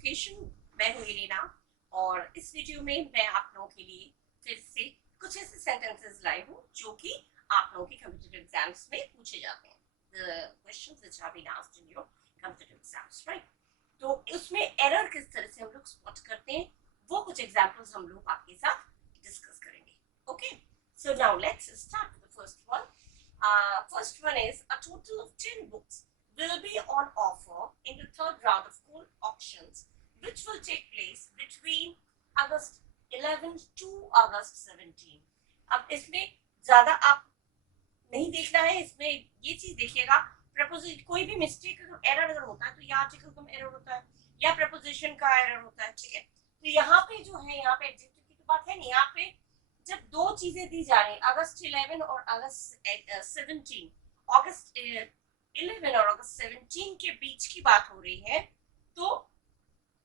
Education. मैं हूँ रीना और इस वीडियो में मैं आप लोगों के लिए फिर से कुछ ऐसे सेंटेंसेस लाई हूँ जो कि आप लोगों के कॉम्पिटिटिव एग्जाम्स में पूछे जाते हैं। The questions which have been asked in your competitive exams, right? तो उसमें एरर किस तरह से हम लोग स्पॉट करते हैं वो कुछ एग्जांपल्स हम लोग आपके साथ डिस्कस करेंगे। Okay, so now let's start with the first one. First one is a total of 10 books will be on offer in the third round of coal auctions, which will take place between August 11 to August 17. अब इसमें ज्यादा आप नहीं देखना है, इसमें ये चीज देखिएगा प्रपोजिशन कोई भी मिस्टेक एरर अगर होता है तो या आर्टिकल का एरर होता है या प्रपोजिशन का एरर होता है। ठीक है, तो यहाँ पे जो है यहाँ पे एडजेक्टिव की तो बात है नहीं। यहाँ पे जब दो चीजें दी जा रही है अगस्त 11 और अगस्त 17, अगस्त 11 और अगस्त 17 के बीच की बात हो रही है, तो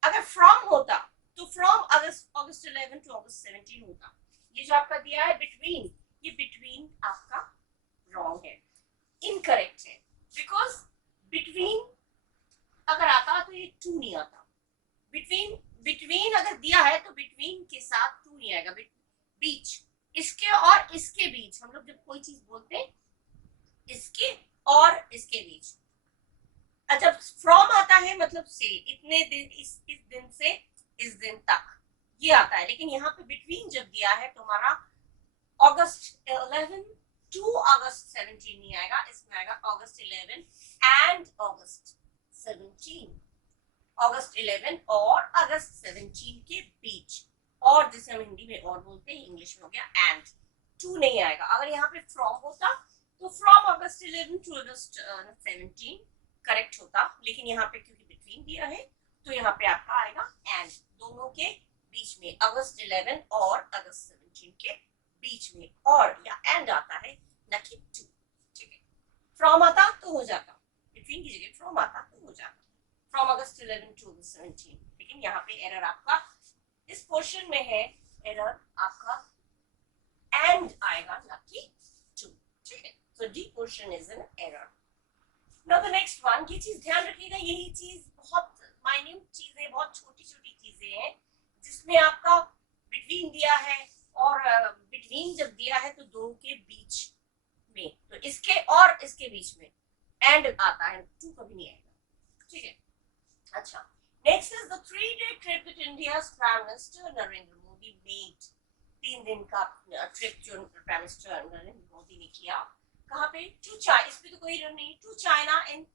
अगर फ्रॉम होता तो फ्रॉम अगस्त 11 टू अगस्त 17 होता। ये जो आपका दिया है बिटवीन, ये बिटवीन आपका रॉन्ग है, इनकरेक्ट है, बिकॉज बिटवीन अगर आता तो ये टू नहीं आता। बिटवीन बिटवीन अगर दिया है तो बिटवीन के साथ टू नहीं आएगा। बीच, इसके और इसके बीच, हम लोग जब कोई चीज बोलते हैं इसके और इसके बीच, जब फ्रॉम आता है मतलब से, इतने दिन, इस दिन से इस दिन तक ये आता है। लेकिन यहाँ पे बिटवीन जब दिया है तो हमारा अगस्त 11 टू अगस्त 17 नहीं आएगा, इसमें आएगा अगस्त 11 एंड अगस्त 17। अगस्त 11 और अगस्त 17 के बीच, और जिसे हम हिंदी में और बोलते हैं, इंग्लिश में हो गया एंड, टू नहीं आएगा। अगर यहाँ पे फ्रॉम होता तो from August 11 to August 17 correct होता, लेकिन यहाँ पे क्योंकि बिटवीन दिया है तो यहाँ पे आपका आएगा एंड, दोनों के बीच में, अगस्त 11 और अगस्त 17 के बीच में, और या एंड आता है न कि टू। ठीक है, फ्रॉम आता तो हो जाता, बिटवीन की जगह फ्रॉम आता तो हो जाता, फ्रॉम अगस्त 11 टू अगस्त 17। लेकिन यहाँ पे एरर आपका इस पोर्शन में है, एरर आपका एंड आएगा ना कि टू। ठीक है, so D portion is an error. Now the next one, ये चीज ध्यान रखिएगा, यही चीज बहुत माइन्यूट चीजें, बहुत छोटी छोटी चीजें हैं जिसमें आपका बिटवीन दिया है और बिटवीन जब दिया है तो दो के बीच में, तो इसके और इसके बीच में एंड आता है, टू कभी नहीं आएगा। ठीक है, अच्छा, next is the 3-day trip that India's Prime Minister Narendra Modi made। 3 दिन का ट्रिप जो प्राइम मिनिस्टर नरेंद्र मोदी ने किया, कहाँ पे, टू चाइना, इस पे तो कोई रन नहीं, to China in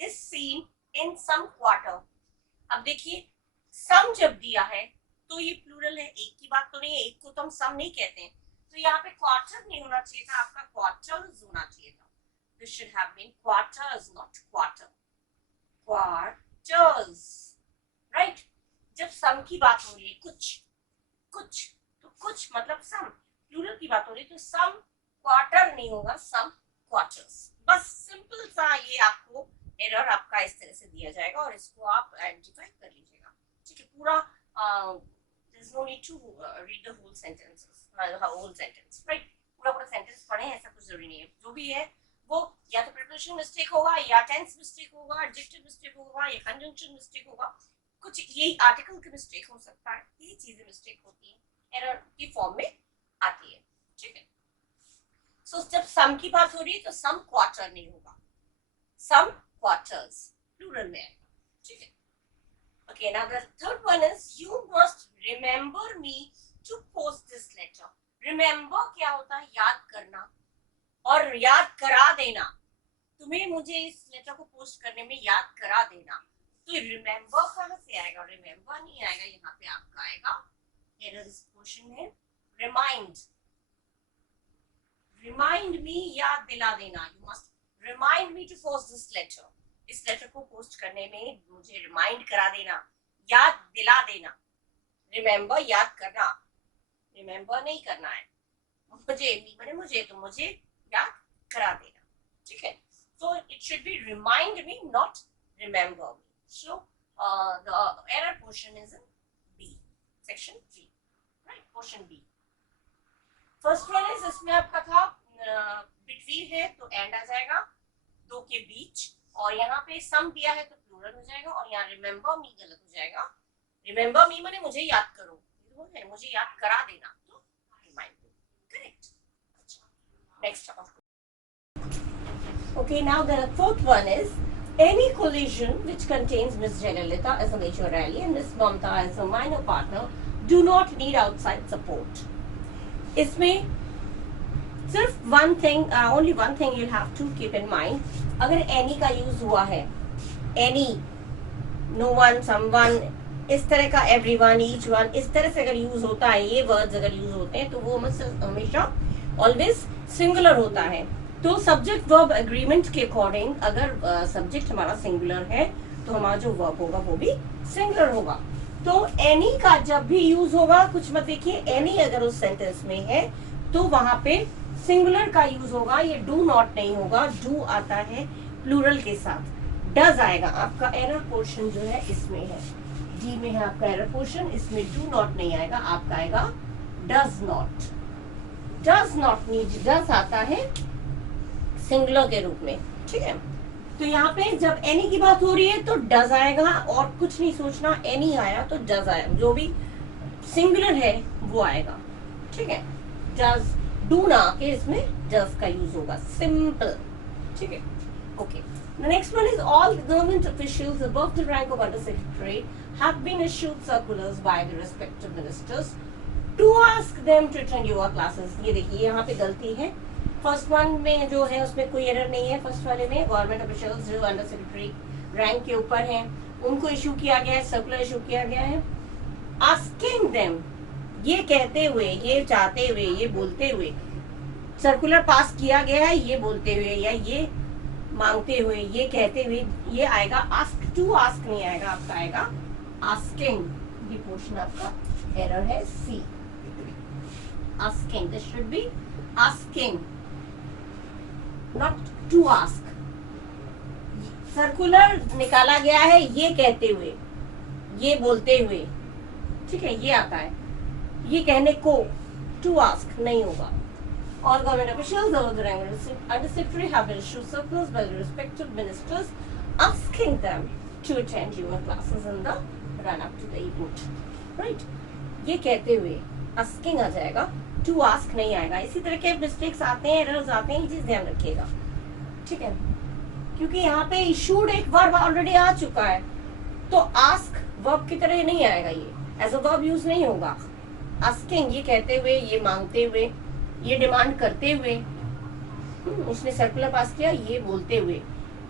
is seen in some quarter. अब देखिए, सम जब दिया है तो ये प्लूरल है, एक की बात तो नहीं है, एक को तो हम सम नहीं कहते हैं, तो यहाँ पे क्वार्टर नहीं होना चाहिए था, आपका क्वार्टर्स होना चाहिए था। This should have been quarters, not quarter, quarters, right. जब सम की बात हो रही है, कुछ कुछ, तो कुछ मतलब सम, प्लूरल की बात हो रही है तो सम क्वार्टर नहीं होगा, सम क्वार्टर्स। बस सिंपल सा ये आपको एरर आपका इस तरह से दिया जाएगा और इसको आप आइडेंटिफाई कर लीजिएगा। ठीक है, पूरा there's no need to read the whole sentences, whole sentence, right? पूरा सेंटेंस पढ़े, ऐसा कुछ जरूरी नहीं है। जो भी है वो या तो प्रिपोजिशन मिस्टेक होगा, या टेंस मिस्टेक होगा, एडजेक्टिव मिस्टेक होगा, या कंजंक्शन मिस्टेक होगा, कुछ ये आर्टिकल की मिस्टेक हो सकता है, ये चीजें मिस्टेक होती है, एरर की फॉर्म में आती है। ठीक है, सो जब सम की बात हो रही है तो सम क्वार्टर नहीं होगा, सम क्वार्टर्स प्लूरल में आएगा। ठीक है, okay, now the third one is you must remember me to post this letter. Remember क्या होता है, याद करना और याद करा देना, तुम्हें मुझे इस लेटर को पोस्ट करने में याद करा देना। तो रिमेंबर कहाँ से आएगा, रिमेंबर नहीं आएगा, यहाँ पे आपका आएगा एरर इस पोर्शन में, रिमाइंड, रिमाइंड मी, याद दिला देना। You must remind me to post this letter, इस लेटर को पोस्ट करने में मुझे रिमाइंड करा देना, याद दिला देना। रिमेंबर याद करना, रिमेंबर नहीं करना है, मुझे मैंने मुझे तो मुझे याद करा देना। ठीक है, so it should be remind me, not remember me. So the error portion is in B, section B, right? Portion B. First one is, इसमें आपका था बिटवीन है तो एंड आ जाएगा, दो के बीच, और यहाँ पे सम दिया है तो प्लूरल हो जाएगा, और यहाँ रिमेम्बर मी गलत हो जाएगा। रिमेम्बर मी माने मुझे याद करो, मुझे याद करा देना, तो remind me, correct. Next, okay, now the fourth one is any collision which contains Miss Jayalalitha as a major rally and Miss Mamta as a minor partner do not need outside support. इसमें सिर्फ one thing, only one thing you'll have to keep in mind. अगर any का use हुआ है, any, no one, someone, इस तरह का everyone, each one, इस तरह से अगर यूज होता है, ये वर्ड्स अगर यूज होते हैं तो वो हमेशा ऑलवेज सिंगुलर होता है। तो सब्जेक्ट वर्ब एग्रीमेंट के अकॉर्डिंग अगर सब्जेक्ट हमारा सिंगुलर है तो हमारा जो वर्ब होगा वो भी सिंगुलर होगा। तो एनी का जब भी यूज होगा, कुछ मत देखिए, एनी अगर उस सेंटेंस में है तो वहां पे सिंगुलर का यूज होगा, ये डू नॉट नहीं होगा। डू आता है प्लूरल के साथ, डज आएगा। आपका एरर पोर्शन जो है इसमें है, डी में है आपका एरर पोर्शन, इसमें डू नॉट नहीं आएगा, आपका आएगा does not. Does not mean does आता है सिंगुलर के रूप में, ठीक है। तो यहाँ पे जब एनी की बात हो रही है तो डज आएगा, और कुछ नहीं सोचना, एनी आया तो डज आया, जो भी सिंगुलर है वो आएगा, ठीक है। डज, डू ना के इसमें डज का यूज होगा, सिंपल, ठीक है। Okay, the next one is all government officials above the rank of under secretary have been issued circulars by the respective ministers to ask them to attend yoga classes। ये देखिए यहाँ पे गलती है, first one में जो है उसमें कोई एरर नहीं है। फर्स्ट वाले में गवर्नमेंट ऑफिशियल्स जो अंडर सेक्रेटरी रैंक के ऊपर हैं उनको इशू किया गया है, सर्कुलर इशू किया गया है। आस्किंग देम, ये कहते हुए, ये चाहते हुए, ये बोलते हुए सर्कुलर पास किया गया है, ये बोलते हुए या ये मांगते हुए, ये कहते हुए, ये आएगा आस्क। टू आस्क नहीं आएगा, आपका आएगा आस्किंग। ये पोर्शन आपका एरर है, C, asking. This should be asking, not to ask. Circular निकाला गया है ये कहते हुए, ये बोलते हुए, ठीक है, ये आता है, ये कहने को। टू आस्क नहीं होगा। All government officials over the rank under secretary have been issued circulars by the respective ministers asking them to attend yoga classes in the run up to the event, right? ये कहते हुए asking आ जाएगा, to ask नहीं आएगा। इसी तरह के mistakes आते हैं, एरर्स आते हैं, ये चीज ध्यान रखिएगा, ठीक है। क्योंकि यहाँ पे issued एक वर्ब ऑलरेडी आ चुका है, तो ask वर्ब की तरह नहीं आएगा, ये एज अ वर्ब यूज नहीं होगा। asking ये कहते हुए, ये मांगते हुए, ये डिमांड करते हुए, उसने सर्कुलर पास किया, ये बोलते हुए,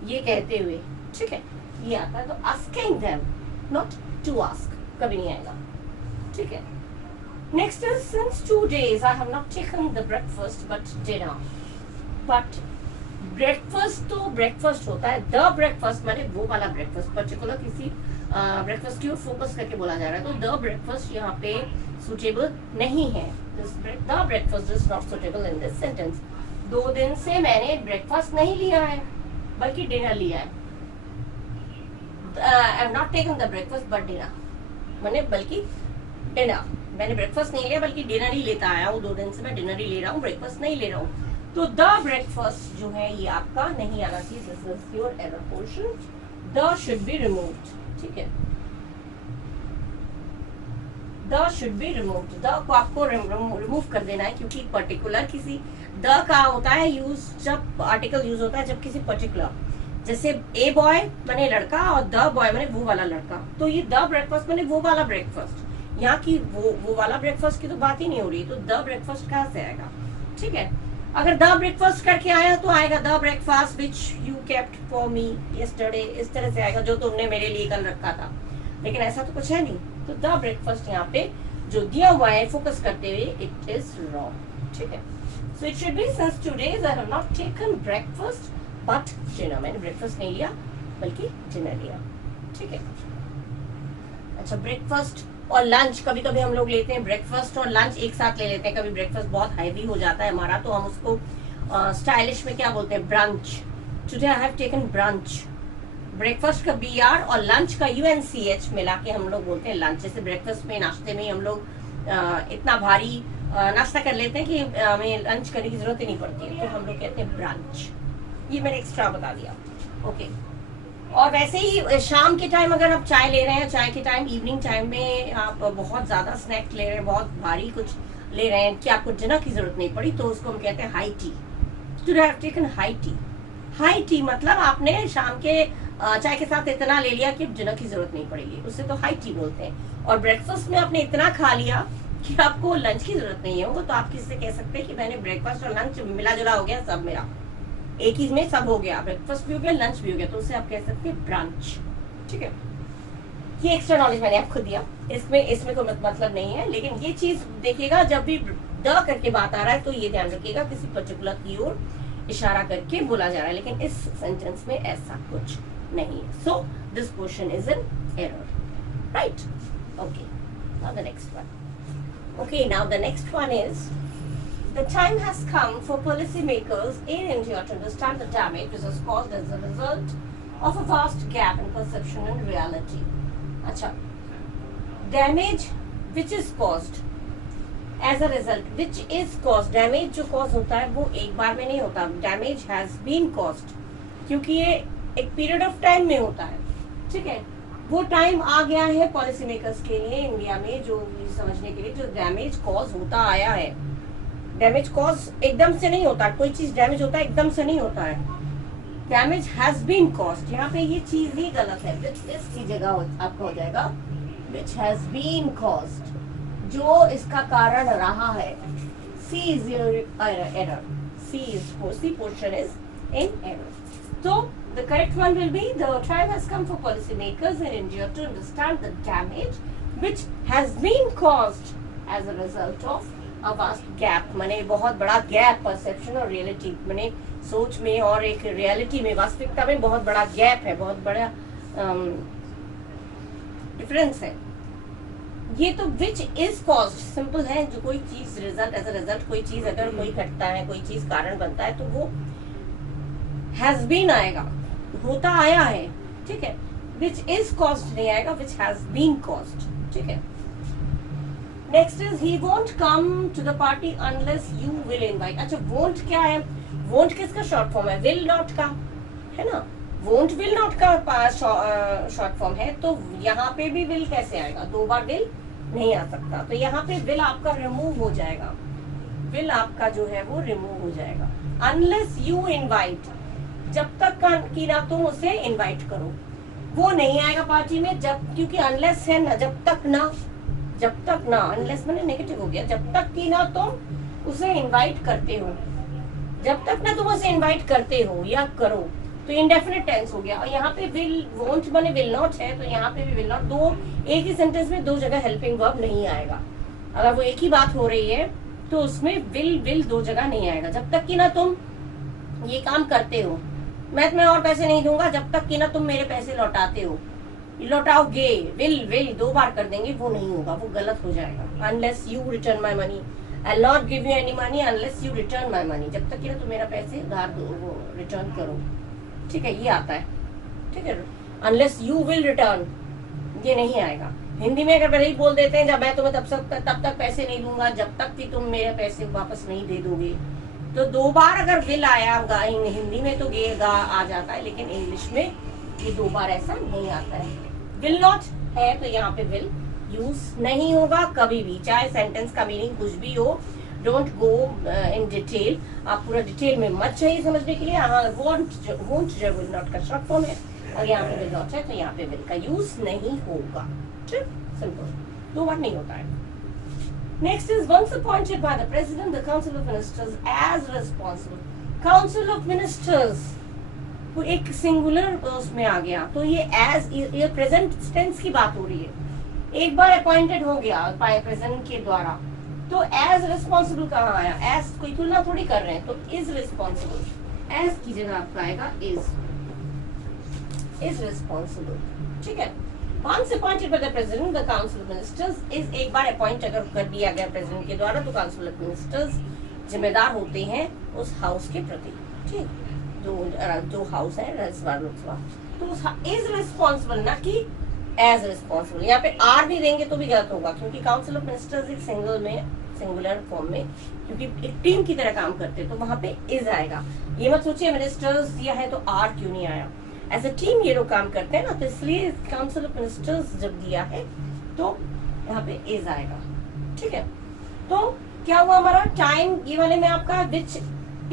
ये कहते हुए, ठीक है, ये आता है। तो asking them, not to ask, कभी नहीं आएगा, ठीक है। Next is since 2 days I have not taken the breakfast but dinner. But breakfast तो ब्रेकफास्ट होता है, द ब्रेकफास्ट माने वो वाला ब्रेकफास्ट, पर्टिकुलर किसी ब्रेकफास्ट की ओर फोकस करके बोला जा रहा है। तो द ब्रेकफास्ट यहाँ पे सुटेबल नहीं है। The breakfast is not suitable in this sentence। 2 दिन से मैंने ब्रेकफास्ट नहीं लिया है बल्कि डिनर लिया है। I have not taken the breakfast but dinner, मैंने बल्कि डिनर, मैंने ब्रेकफास्ट नहीं लिया बल्कि डिनर ही लेता आया हूँ। 2 दिन से मैं डिनर ही ले रहा हूँ, ब्रेकफास्ट नहीं ले रहा हूँ। तो द ब्रेकफास्ट जो है ये आपका नहीं आना चाहिए, this is your error portion. The should be removed, ठीक है, the should be removed. The को आपको रिमूव कर देना है, क्योंकि पर्टिकुलर किसी द का होता है यूज जब आर्टिकल यूज होता है, जब किसी पर्टिकुलर, जैसे ए बॉय माने लड़का और द बॉय माने वो वाला लड़का। तो ये द ब्रेकफास्ट माने वो वाला ब्रेकफास्ट, यहाँ की वो वाला ब्रेकफास्ट की तो बात ही नहीं हो रही। तो द ब्रेकफास्ट कहाँ से आएगा, ठीक है। अगर द ब्रेकफास्ट करके आया तो आएगा the breakfast which you kept for me yesterday, इस तरह से आएगा, जो तुमने मेरे लिए कल रखा था। लेकिन ऐसा तो कुछ है नहीं। तो द ब्रेकफास्ट यहाँ पे जो दिया हुआ है फोकस करते हुए, इट इज रॉन्ग, ठीक है। So it should be since 2 days I have not taken breakfast but dinner, मैंने ब्रेकफास्ट नहीं लिया बल्कि डिनर लिया, ठीक है। अच्छा, ब्रेकफास्ट और लंच कभी कभी हम लोग लेते हैं, ब्रेकफास्ट और लंच एक साथ ले लेते हैं। कभी ब्रेकफास्ट बहुत हैवी हो जाता है हमारा, तो हम उसको स्टाइलिश में क्या बोलते हैं, brunch. Today I have taken brunch. Breakfast का BR और लंच का UNCH मिला के हम लोग बोलते हैं लंच। जैसे ब्रेकफास्ट में, नाश्ते में हम लोग इतना भारी नाश्ता कर लेते हैं कि हमें लंच करने की जरूरत ही नहीं पड़ती है, तो हम लोग कहते हैं ब्रंच। ये मैंने एक्स्ट्रा बता दिया, ओके। और वैसे ही शाम के टाइम अगर आप चाय ले रहे हैं, चाय के टाइम इवनिंग टाइम में आप बहुत ज्यादा स्नैक्स ले रहे हैं, बहुत भारी कुछ ले रहे हैं कि आपको डिनर की जरूरत नहीं पड़ी, तो उसको हम कहते हैं high tea. To have taken high tea. High tea मतलब आपने शाम के चाय के साथ इतना ले लिया कि अब डिनर की जरूरत नहीं पड़ेगी, उससे तो हाई टी बोलते हैं। और ब्रेकफास्ट में आपने इतना खा लिया कि आपको लंच की जरूरत नहीं है, वो तो आप किससे कह सकते हैं कि मैंने ब्रेकफास्ट और लंच मिला जुला हो गया, सब मेरा एक ही में सब हो गया, ब्रेकफास्ट भी हो गया, लंच भी हो गया, तो उसे आप कह सकते हैं ब्रंच। ठीक है, ये एक्स्ट्रा नॉलेज मैंने आपको दिया, इसमें इसमें कोई मतलब नहीं है, लेकिन ये चीज देखिएगा जब भी द करके बात आ रहा है तो ये ध्यान रखिएगा किसी पर्टिकुलर की ओर इशारा करके बोला जा रहा है, लेकिन इस सेंटेंस में ऐसा कुछ नहीं है। So this question is an error, right? Okay, now the next one. Okay, now the next one is, the time has come for policymakers in India to understand the damage which is caused as a result of a vast gap in perception and reality. अच्छा, damage which is caused as a result, which is caused, damage जो cause होता है वो एक बार में नहीं होता, damage has been caused, क्योंकि ये एक period of time में होता है, ठीक है? वो टाइम आ गया है पॉलिसी मेकर्स के लिए इंडिया में जो समझने के लिए जो डैमेज कॉज होता आया है। डैमेज कॉज एकदम से नहीं होता, कोई चीज डैमेज होता है एकदम से नहीं होता है। डैमेज हैज बीन कॉज्ड, यहाँ पे ये चीज ही गलत है, इसकी जगह आपका हो जाएगा विच हैज बीन कॉज्ड, जो इसका कारण रहा है। C is error, C portion is in error. तो the correct one will be, the time has come for policymakers in India to understand the damage which has been caused as a result of a vast gap, माने बहुत बड़ा gap perception और reality, माने सोच में और एक reality में, वास्तविकता में बहुत बड़ा गैप है, बहुत बड़ा डिफरेंस है। ये तो विच इज कॉज्ड सिंपल है, जो कोई चीज रिजल्ट एज अ रिजल्ट, कोई चीज अगर कोई घटता है, कोई चीज कारण बनता है तो वो हैज बीन आएगा, होता आया है, ठीक है? विच इज कॉज्ड नहीं आएगा, विच हैज बीन कॉज्ड, ठीक है? Next is he won't come to the party unless you will invite. अच्छा, वोंट क्या है? वोंट किसका शॉर्ट फॉर्म है? विल नॉट का, है ना? वोंट विल नॉट का शॉर्ट फॉर्म है, तो यहाँ पे भी विल कैसे आएगा? दो बार विल नहीं आ सकता, तो यहाँ पे विल आपका रिमूव हो जाएगा, विल आपका जो है वो रिमूव हो जाएगा। अनलेस यू इनवाइट, जब तक कि ना तुम उसे इनवाइट करो, वो नहीं आएगा पार्टी में, जब, क्योंकि अनलेस है ना, जब तक ना, अनलेस मैंने नेगेटिव हो गया, जब तक कि ना तुम उसे इनवाइट करते हो, जब तक ना तुम उसे इनवाइट करते हो या करो, तो इंडेफिनिट टेंस हो गया। और यहाँ पे विल, वोंट माने विल नॉट है, तो यहाँ पे भी विल नॉट, दो एक ही सेंटेंस में दो जगह हेल्पिंग वर्ब नहीं आएगा। अगर वो एक ही बात हो रही है तो उसमें विल दो जगह नहीं आएगा। जब तक कि ना तुम ये काम करते हो, मैं तुम्हें और पैसे नहीं दूंगा जब तक कि ना तुम मेरे पैसे लौटाते हो, लौटाओगे, विल दो बार कर देंगे, वो नहीं होगा, वो गलत हो जाएगा। Unless you return my money, I not give you any money unless you return my money, जब तक कि ना तुम मेरा पैसे उधार दो, वो रिटर्न करो, ठीक है? ये आता है, ठीक है? अनलेस यू विल रिटर्न, ये नहीं आएगा। हिंदी में अगर वही बोल देते हैं, जब मैं तुम्हें तब तक पैसे नहीं दूंगा जब तक कि तुम मेरे पैसे वापस नहीं दे दोगे, तो दो बार अगर विल आया हिंदी में तो गा आ जाता है, लेकिन इंग्लिश में ये दो बार ऐसा नहीं आता है। विल नॉट है तो यहाँ पे विल यूज नहीं होगा कभी भी, चाहे सेंटेंस का मीनिंग कुछ भी हो। डोंट गो इन डिटेल, आप पूरा डिटेल में मत चाहिए समझने के लिए। वोंट जो विल नॉट का शॉर्ट फॉर्म है, और यहाँ पे विल नॉट है तो यहाँ पे विल का यूज नहीं होगा, ठीक? सिंपल, दो बार नहीं होता है। Next is, once appointed by the President, the Council of Ministers as responsible. Council of Ministers वो एक सिंगुलर उसमें आ गया, तो ये एज, ये प्रेजेंट टेंस की बात हो रही है। एक बार अपॉइंटेड हो गया प्रेजेंट के द्वारा, तो एज रिस्पॉन्सिबल कहाँ आया? एज कोई तुलना थोड़ी कर रहे हैं, तो इज रिस्पॉन्सिबल, एज की जगह आपका आएगा इज रिस्पॉन्सिबल, ठीक है? Once appointed by the president, the council of ministers is, एक बार अपॉइंट अगर कर दिया गया प्रेसिडेंट के द्वारा, तो काउंसिल ऑफ मिनिस्टर्स जिम्मेदार होते हैं उस हाउस के प्रति, ठीक? जो हाउस है लोकसभा, तो इज रिस्पॉन्सिबल, ना कि एज रिस्पॉन्सिबल। यहाँ पे आर भी देंगे तो भी गलत होगा, क्योंकि काउंसिल ऑफ मिनिस्टर्स एक सिंगुलर फॉर्म में, क्योंकि एक टीम की तरह काम करते हैं, तो वहां पे इज आएगा। ये मत सोचिए मिनिस्टर्स दिया है तो आर क्यों नहीं आया। एज अ टीम ये लोग काम करते हैं ना, तो इसलिए काउंसिल ऑफ मिनिस्टर्स जब दिया है तो यहाँ पे इज आएगा, ठीक है। तो क्या हुआ हमारा टाइम, ये वाले में आपका विच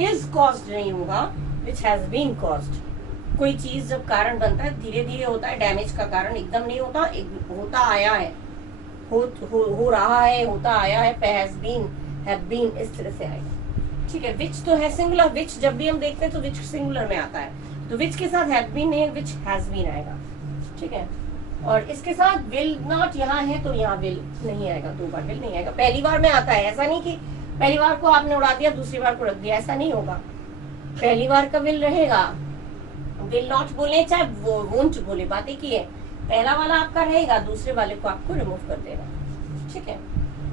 इज कॉज्ड नहीं होगा, विच हैज बीन कॉज्ड। कोई चीज जब कारण बनता है धीरे धीरे होता है, डैमेज का कारण एकदम नहीं होता, होता आया है, हो रहा है, होता आया है, हैज बीन, हैव बीन, इस तरह से आएगा, ठीक है। विच तो है सिंगुलर, विच जब भी हम देखते हैं तो विच सिंगुलर में आता है, तो विच के साथ हैव बीन नहीं, विच हैज बीन आएगा, ठीक है। और इसके साथ विल नॉट यहाँ है तो यहाँ विल नहीं आएगा, दो बार विल नहीं आएगा, पहली बार में आता है। ऐसा नहीं कि पहली बार को आपने उड़ा दिया दूसरी बार को रख दिया, ऐसा नहीं होगा, पहली बार का विल रहेगा। विल नॉट बोले चाहे वो वोंट बोले, बात एक ही है, पहला वाला आपका रहेगा, दूसरे वाले को आपको रिमूव कर देगा, ठीक है।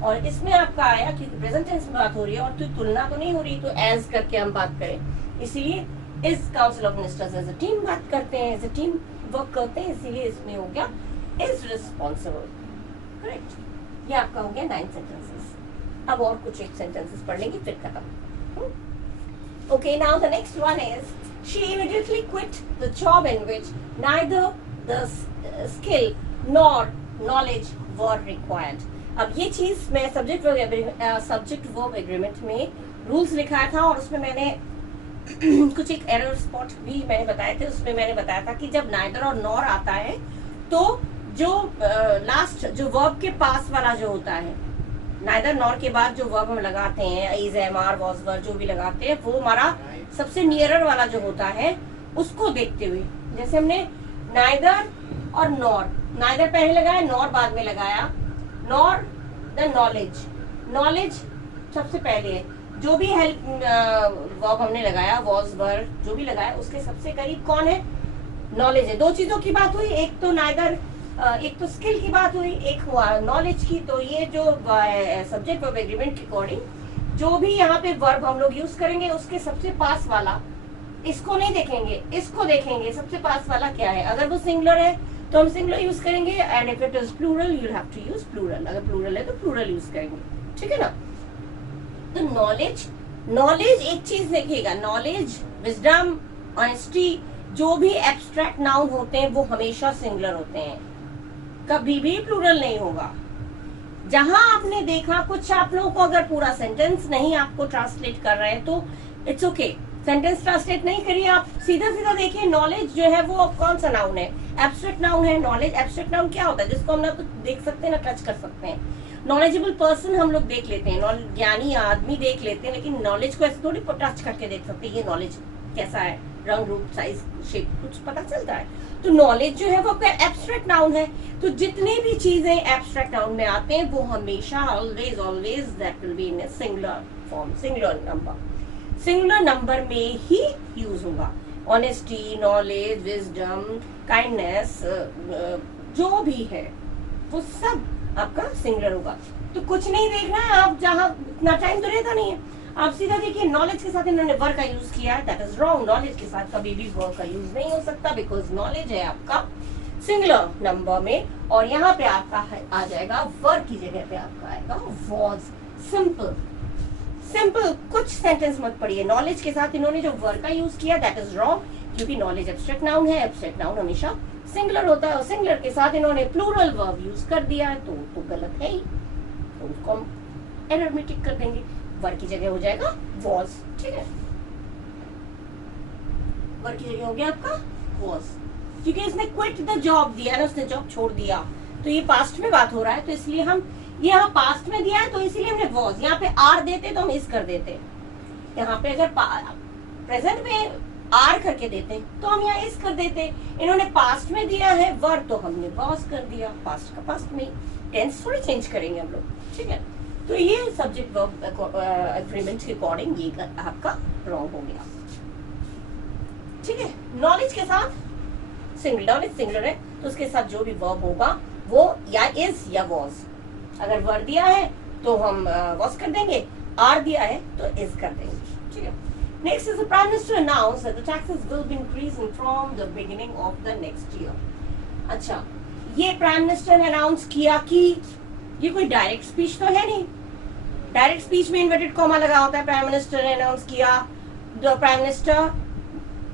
और इसमें आपका आया क्योंकि प्रेजेंट टेंस में बात हो रही है और तो तुलना तो नहीं हो रही, तो एज करके हम बात करें, इसीलिए इस council of ministers as a team बात करते हैं, एज अ टीम वर्क करते हैं, इसीलिए इसमें हो गया इज रिस्पॉन्सिबल, करेक्ट। ये आपका हो गया 9 सेंटेंसेस। अब और कुछ एक सेंटेंसेस पढ़ लेंगे फिर खत्म। Okay, now the next one is she immediately quit the job in which neither the skill nor knowledge were required. अब ये चीज मैं सब्जेक्ट वर्ब एग्रीमेंट में रूल्स लिखाया था और उसमें मैंने कुछ एक एरर स्पॉट भी मैंने बताए थे। उसमें मैंने बताया था कि जब नाइदर और नॉर आता है तो जो लास्ट जो वर्ब के पास वाला जो होता है, नाइदर नॉर के बाद जो वर्ब हम लगाते हैं, इज, एम, आर, वॉज, वर जो भी लगाते हैं, वो हमारा सबसे नियरर वाला जो होता है उसको देखते हुए, जैसे हमने नाइदर और नॉर, नाइदर पहले लगाया, नॉर बाद में लगाया, नॉर द नॉलेज, नॉलेज सबसे पहले है, जो भी हेल्प वर्ब हमने लगाया, वॉज, वर जो भी लगाया, उसके सबसे करीब कौन है, नॉलेज है। दो चीजों की बात हुई, एक तो नाइदर, एक तो स्किल की बात हुई, एक हुआ नॉलेज की। तो ये जो सब्जेक्ट वर्ब एग्रीमेंट के अकॉर्डिंग जो भी यहाँ पे वर्ब हम लोग यूज करेंगे उसके सबसे पास वाला, इसको नहीं देखेंगे, इसको देखेंगे, सबसे पास वाला क्या है। अगर वो सिंगुलर है तो हम सिंगुलर यूज करेंगे, and if it is plural you have to use plural, अगर प्लूरल है तो प्लूरल यूज करेंगे, ठीक है ना। तो नॉलेज, नॉलेज एक चीज देखिएगा, नॉलेज, विजडम, ऑनेस्टी, जो भी एब्स्ट्रैक्ट नाउन होते हैं वो हमेशा सिंगुलर होते हैं, कभी भी प्लूरल नहीं होगा। जहां आपने देखा कुछ, आप लोगों को अगर पूरा सेंटेंस नहीं आपको ट्रांसलेट कर रहे हैं तो इट्स ओके, सेंटेंस ट्रांसलेट नहीं करिए, आप सीधा सीधा देखिए नॉलेज जो है वो कौन सा नाउन है, एब्स्ट्रैक्ट नाउन है। नॉलेज एब्स्ट्रैक्ट नाउन क्या होता है, जिसको हम ना तो देख सकते हैं ना टच कर सकते हैं। नॉलेजेबल पर्सन हम लोग देख लेते हैं, ज्ञानी आदमी देख लेते हैं, लेकिन नॉलेज को ऐसे थोड़ी टच करके देख सकते हैं, ये नॉलेज कैसा है, रंग, रूप, साइज, शेप कुछ पता चलता है। तो नॉलेज जो है वो एब्स्ट्रैक्ट नाउन है। तो जितने भी चीजें एब्स्ट्रैक्ट नाउन में आते हैं वो हमेशा always always that will be in singular form, singular number, singular number में ही यूज होगा। ऑनेस्टी, नॉलेज, विजडम, काइंडनेस, जो भी है वो सब आपका सिंगुलर होगा। तो कुछ नहीं देखना है आप, जहां इतना टाइम तो रहता नहीं है, आप सीधा देखिए नॉलेज के साथ इन्होंने वर्क का यूज किया है, दैट इज रॉन्ग। नॉलेज के साथ कभी भी वर्क का यूज नहीं हो सकता, बिकॉज नॉलेज है आपका सिंगुलर नंबर में, और यहाँ पे आपका आ जाएगा वर्क की जगह पे आपका आएगा वॉज। सिंपल सिंपल, कुछ सेंटेंस मत पढ़िए। नॉलेज के साथ इन्होंने जो वर्क का यूज किया दैट इज रॉन्ग, क्योंकि नॉलेज एब्स्ट्रैक्ट नाउन है, एब्स्ट्रैक्ट नाउन हमेशा सिंगुलर होता है, और सिंगुलर के साथ इन्होंने प्लूरल वर्ब यूज कर दिया है तो गलत है ही, तो उसको हम एरर में टिक कर देंगे, वर्क की जगह हो जाएगा वॉज, ठीक है। वर्क की जगह हो गया आपका वॉज, क्योंकि इसने क्विट द जॉब दिया ना, उसने जॉब छोड़ दिया, तो ये पास्ट में बात हो रहा है, तो इसलिए हम यहाँ पास्ट में दिया है तो इसीलिए हमने वॉज, यहाँ पे आर देते तो हम इस कर देते, यहाँ पे अगर प्रेजेंट में आर करके देते तो हम यहाँ इस कर देते। इन्होंने पास्ट में दिया है वर्ब तो हमने वॉज कर दिया, पास्ट का पास्ट में, टेंस थोड़ी चेंज करेंगे हम लोग, ठीक है। तो ये सब्जेक्ट वर्ब एग्रीमेंट के अकॉर्डिंग ये आपका रॉन्ग हो गया, ठीक है। नॉलेज के साथ सिंगुलर, नॉलेज सिंगुलर है तो उसके साथ जो भी वर्ब होगा वो या इज या वॉज, अगर वर्ब दिया है तो हम वॉज कर देंगे, आर दिया है तो इज कर देंगे, ठीक है। Next is the prime minister announce that the taxes will be increasing from the beginning of the next year. अच्छा, ये प्राइम मिनिस्टर ने अनाउंस किया कि ये कोई डायरेक्ट स्पीच तो है नहीं, डायरेक्ट स्पीच में इन्वर्टेड कॉमा लगा होता है। प्राइम मिनिस्टर ने अनाउंस किया, द प्राइम मिनिस्टर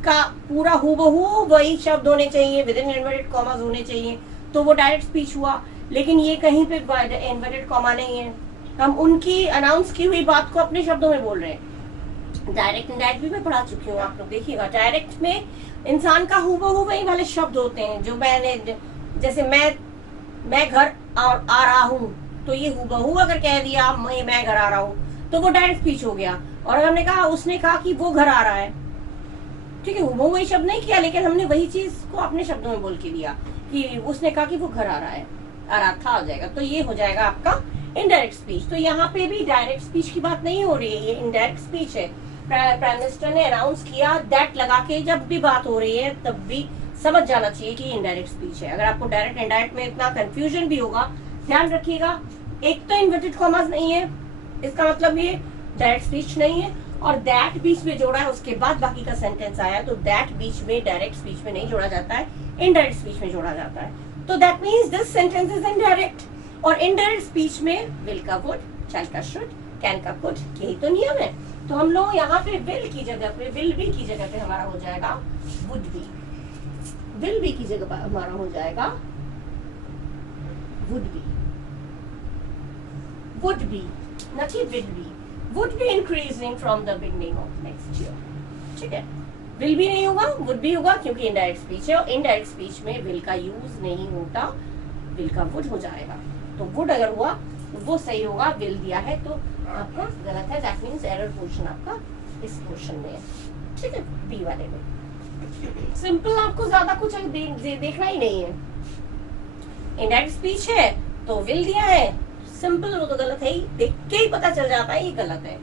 का पूरा हूबहू वही शब्द होने चाहिए, विद इन इन्वर्टेड कॉमास होने चाहिए, तो वो डायरेक्ट स्पीच हुआ। लेकिन ये कहीं पे इन्वर्टेड कॉमा नहीं है, हम उनकी अनाउंस की हुई बात को अपने शब्दों में बोल रहे हैं। डायरेक्ट इनडायरेक्ट भी मैं पढ़ा चुकी हूँ, आप लोग देखिएगा। डायरेक्ट में इंसान का हूबहू वही वाले शब्द होते हैं जो मैंने, जैसे मैं घर आ रहा हूँ, तो ये हूबहू अगर कह दिया मैं घर आ रहा हूँ तो वो डायरेक्ट स्पीच हो गया। और हमने कहा, उसने कहा कि वो घर आ रहा है, ठीक है, वो वही शब्द नहीं किया, लेकिन हमने वही चीज को अपने शब्दों में बोल के दिया कि उसने कहा कि वो घर आ रहा है, आ रहा था, हो जाएगा। तो ये हो जाएगा आपका इनडायरेक्ट स्पीच। तो यहाँ पे भी डायरेक्ट स्पीच की बात नहीं हो रही है, ये इनडायरेक्ट स्पीच है। प्राइम मिनिस्टर ने अनाउंस किया, दैट लगा के जब भी बात हो रही है तब भी समझ जाना चाहिए कि इनडायरेक्ट स्पीच है। अगर आपको डायरेक्ट इनडायरेक्ट में इतना कंफ्यूजन भी होगा, ध्यान रखिएगा, एक तो इन्वर्टेड कॉमास नहीं है, इसका मतलब ये डायरेक्ट स्पीच नहीं है, और दैट बीच में जोड़ा है, उसके बाद बाकी का सेंटेंस आया, तो दैट बीच में डायरेक्ट स्पीच में नहीं जोड़ा जाता है, इनडायरेक्ट स्पीच में जोड़ा जाता है। तो that means this sentence is indirect. और इनडायरेक्ट स्पीच में विल का वुड, शैल का शुड, कैन का कुड, यही तो नियम है। तो हम लोग यहाँ पे विल की जगह पे, विल बी की जगह पे हमारा हो जाएगा वुड बी, विल बी की जगह पर हमारा हो जाएगा वुड बी, वुड बी न कि will be. Would be increasing from the beginning of next year, ठीक है। विल भी नहीं होगा, वुड भी होगा, क्योंकि इनडायरेक्ट स्पीच है, और इनडायरेक्ट स्पीच में विल का यूज नहीं होता, विल का वुड हो जाएगा। तो वुड अगर हुआ तो वो सही होगा, विल दिया है तो आपका गलत है। दैट मीन्स एरर पोर्शन आपका इस पोर्शन में है, ठीक है, बी वाले में। सिंपल, आपको ज्यादा कुछ देखना ही नहीं है। इनडायरेक्ट स्पीच है तो विल दिया है, सिंपल, वो तो गलत है ही, देख के ही पता चल जाता है ये गलत है।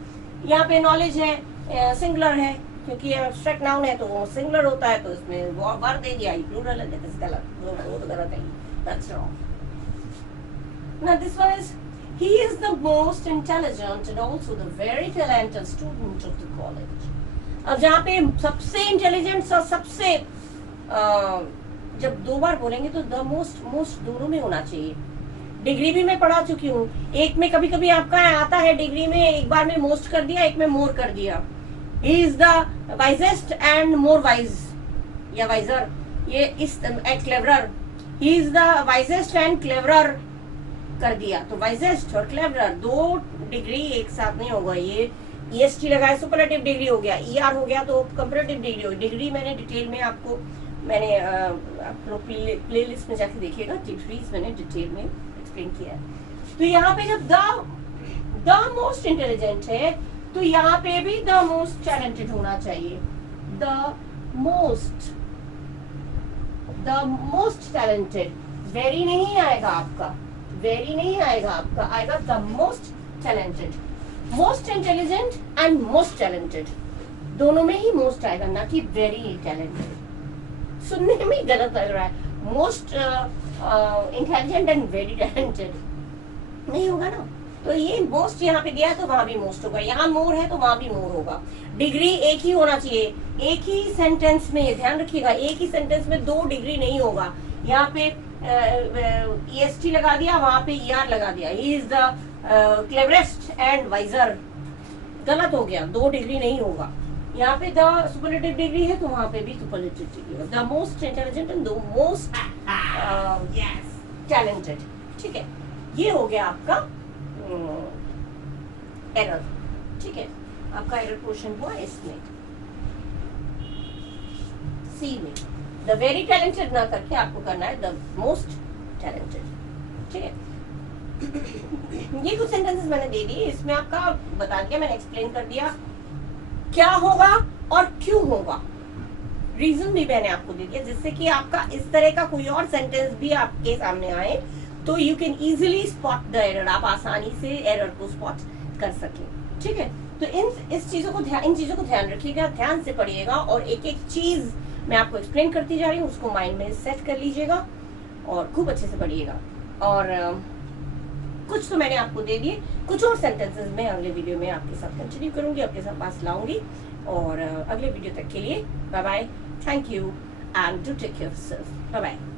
यहाँ पे नॉलेज है, सिंगुलर है, क्योंकि एब्स्ट्रैक्ट नाउन है तो वो सिंगुलर होता है, तो इसमें वर दे दिया, प्लूरल है, दैट इज गलत, वो तो गलत है, that's wrong. Now this one is, he is the most intelligent and also the very talented student of the college. अब जहाँ पे सबसे इंटेलिजेंट और सबसे जब दो बार बोलेंगे तो द मोस्ट दोनों में होना चाहिए। डिग्री भी मैं पढ़ा चुकी हूँ, एक में कभी कभी आपका आता है डिग्री में, एक बार में मोस्ट कर दिया, एक में मोर कर दिया। He is the wisest and more wise, या वाइजर, ये इस cleverer, he is the wisest and cleverer कर दिया, तो वाइजेस्ट और क्लेवरर दो डिग्री एक साथ नहीं होगा। ये EST लगाया सुपरलेटिव डिग्री हो गया, ER हो गया तो कंपैरेटिव डिग्री हो गई। डिग्री मैंने डिटेल में आपको, मैंने आप लोग प्ले लिस्ट में जाके देखिएगा, डिग्रीज मैंने डिटेल में एक्सप्लेन किया है। तो यहाँ पे जब द मोस्ट इंटेलिजेंट है तो यहाँ पे भी द मोस्ट टैलेंटेड होना चाहिए। द मोस्ट टैलेंटेड, वेरी नहीं आएगा आपका, वेरी नहीं आएगा आपका, आएगा the most talented. Most intelligent and most talented दोनों में ही मोस्ट आएगा, ना कि वेरी टैलेंटेड। सुनने में गलत लग रहा है, most intelligent and very talented नहीं होगा ना। तो ये मोस्ट यहाँ पे दिया है तो वहां भी मोस्ट होगा, यहाँ मोर है तो वहां भी मोर होगा। डिग्री एक ही होना चाहिए, एक ही सेंटेंस में, ध्यान रखिएगा, एक ही सेंटेंस में दो डिग्री नहीं होगा। यहाँ पे EST लगा दिया, वहां पे ER लगा दिया, he is the cleverest and wiser, गलत हो गया, दो डिग्री नहीं होगा। यहाँ पे द सुपरलेटिव डिग्री है तो वहां पे भी सुपरलेटिव डिग्री है, the most intelligent and the most talented, ठीक है। ये हो गया आपका एरर, ठीक है, आपका एरर क्वेश्चन हुआ इसमें, सी में। द वेरी टैलेंटेड ना करके आपको करना है द मोस्ट टैलेंटेड, ठीक है। ये कुछ सेंटेंसेस मैंने दे दिए, इसमें आपका बता दिया, मैंने एक्सप्लेन कर दिया क्या होगा और क्यों होगा, रीजन भी मैंने आपको दे दिया, जिससे कि आपका इस तरह का कोई और सेंटेंस भी आपके सामने आए तो you can easily spot the error, आप आसानी से एरर को स्पॉट कर सकें, ठीक है। तो इन चीजों को ध्यान रखिएगा, ध्यान से पढ़िएगा, और एक एक चीज मैं आपको एक्सप्लेन करती जा रही हूँ, उसको माइंड में सेट कर लीजिएगा और खूब अच्छे से पढ़िएगा। और कुछ तो मैंने आपको दे दिए, कुछ और सेंटेंसेस मैं अगले वीडियो में आपके साथ कंटिन्यू करूंगी, आपके साथ पास लाऊंगी। और अगले वीडियो तक के लिए bye bye, thank you and do take care of yourself, bye bye.